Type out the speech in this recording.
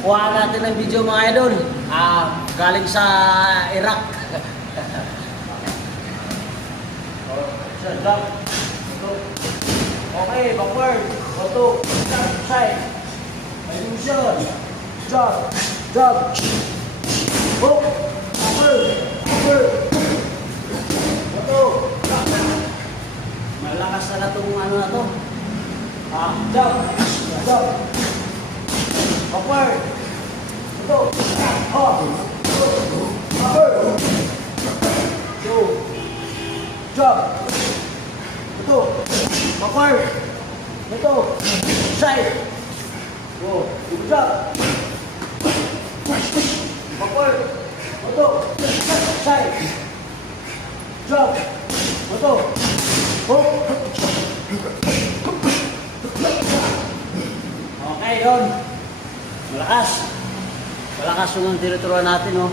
Kuha natin ng video mga idol. Galing sa Iraq. Jump. Okay, backward. Auto. Side. Illusion. Jump. Jump. Hook. Backward. Backward. Auto. Malakas na itong ano na to. Jump. Jump. Backward. Auto. Backward. Go. Jump. Ito. Backward. Ito. Side. Go. Jump. Backward. Ito. Side. Jump. Ito. Hook. Okay, yun. Malakas. Malakas yung tinuturuan natin, oh.